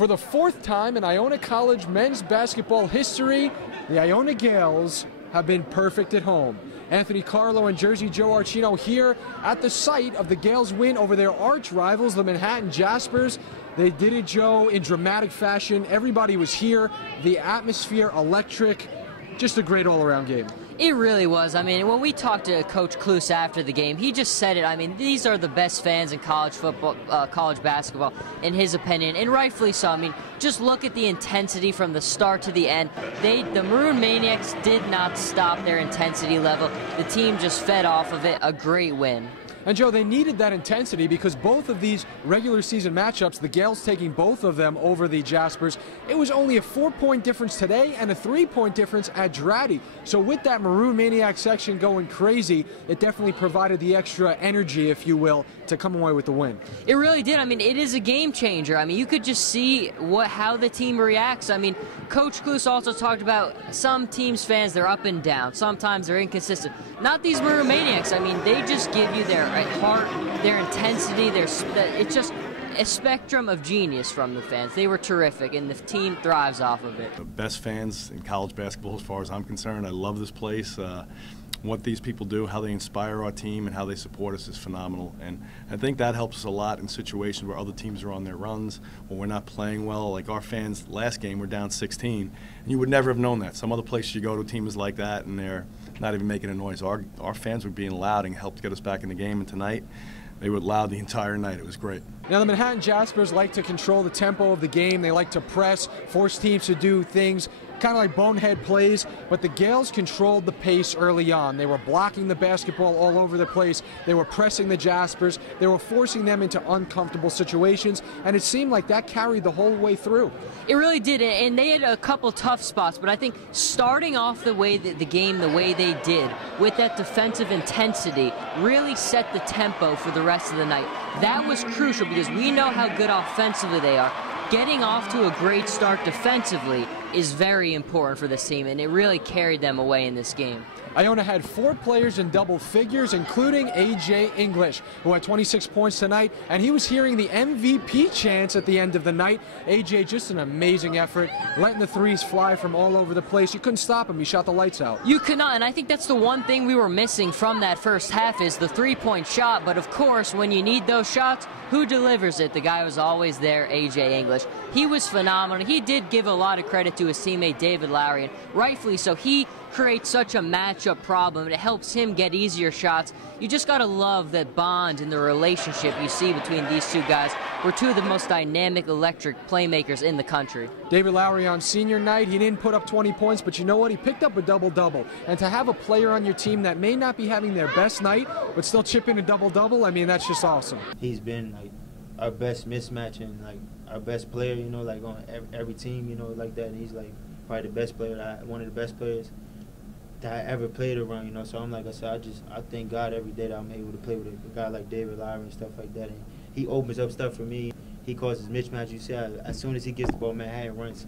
For the fourth time in Iona College men's basketball history, the Iona Gaels have been perfect at home. Anthony Carlo and Jersey Joe Archino here at the site of the Gaels' win over their arch rivals, the Manhattan Jaspers. They did it, Joe, in dramatic fashion. Everybody was here. The atmosphere, electric. Just a great all-around game. It really was. I mean, when we talked to Coach Kluse after the game, he just said it. I mean, these are the best fans in college football, college basketball, in his opinion, and rightfully so. I mean, just look at the intensity from the start to the end. The Maroon Maniacs did not stop their intensity level. The team just fed off of it. A great win. And Joe, they needed that intensity because both of these regular season matchups, the Gaels taking both of them over the Jaspers, it was only a 4-point difference today and a 3-point difference at Dratty. So with that Maroon Maniac section going crazy, it definitely provided the extra energy, if you will, to come away with the win. It really did. I mean, it is a game changer. I mean, you could just see how the team reacts. I mean, Coach Kluse also talked about some teams' fans, they're up and down. Sometimes they're inconsistent. Not these Maroon Maniacs. I mean, they just give you their heart, their intensity, it's just a spectrum of genius from the fans. They were terrific, and the team thrives off of it. The best fans in college basketball as far as I'm concerned. I love this place. What these people do, how they inspire our team, and how they support us is phenomenal. And I think that helps us a lot in situations where other teams are on their runs or we're not playing well. Like our fans last game, we're down 16, and you would never have known that. Some other places you go to, a team is like that, and they're not even making a noise. Our fans were being loud and helped get us back in the game, and tonight they were loud the entire night. It was great. Now, the Manhattan Jaspers like to control the tempo of the game. They like to press, force teams to do things kind of like bonehead plays, but the Gaels controlled the pace early on. They were blocking the basketball all over the place. They were pressing the Jaspers. They were forcing them into uncomfortable situations, and it seemed like that carried the whole way through. It really did, and they had a couple tough spots, but I think starting off the way the game the way they did, with that defensive intensity, really set the tempo for the rest of the night. That was crucial because we know how good offensively they are. Getting off to a great start defensively is very important for this team, and it really carried them away in this game. Iona had 4 players in double figures, including A.J. English, who had 26 points tonight, and he was hearing the MVP chants at the end of the night. A.J. just an amazing effort, letting the threes fly from all over the place. You couldn't stop him. He shot the lights out. You could not, and I think that's the one thing we were missing from that first half is the three-point shot, but of course, when you need those shots, who delivers it? The guy was always there, A.J. English. He was phenomenal. He did give a lot of credit to his teammate David Lowry, and rightfully so. He creates such a matchup problem. It helps him get easier shots. You just got to love that bond and the relationship you see between these two guys. We're two of the most dynamic, electric playmakers in the country. David Lowry on senior night, he didn't put up 20 points, but you know what? He picked up a double-double. And to have a player on your team that may not be having their best night, but still chip in a double-double, I mean, that's just awesome. He's been like our best mismatch and like our best player, you know, like on every team, you know, like that. And he's like probably the best player, one of the best players that I ever played around, you know. So I'm like I said, I thank God every day that I'm able to play with a guy like David Lowry and stuff like that. And he opens up stuff for me. He causes mismatch. You see, as soon as he gets the ball, Manhattan runs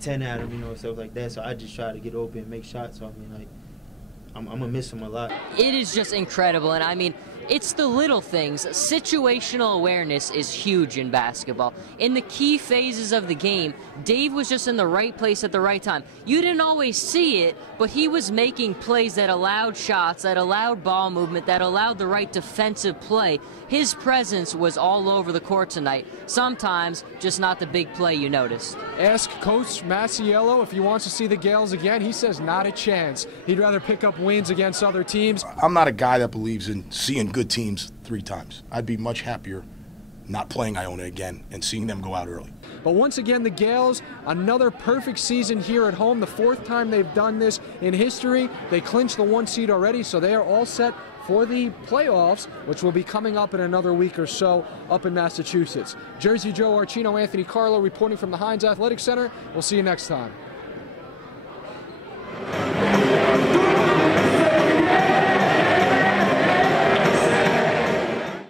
10 at him, you know, stuff like that. So I just try to get open and make shots. So I mean, like, I'm gonna miss him a lot. It is just incredible, and I mean, it's the little things. Situational awareness is huge in basketball. In the key phases of the game, Dave was just in the right place at the right time. You didn't always see it, but he was making plays that allowed shots, that allowed ball movement, that allowed the right defensive play. His presence was all over the court tonight. Sometimes just not the big play you noticed. Ask Coach Maciello if he wants to see the Gaels again. He says not a chance. He'd rather pick up wins against other teams. I'm not a guy that believes in seeing good teams 3 times. I'd be much happier not playing Iona again and seeing them go out early. But once again, the Gaels, another perfect season here at home, the 4th time they've done this in history. They clinched the 1 seed already, so they are all set for the playoffs, which will be coming up in another week or so up in Massachusetts. Jersey Joe Archino, Anthony Carlo reporting from the Hynes Athletics Center. We'll see you next time.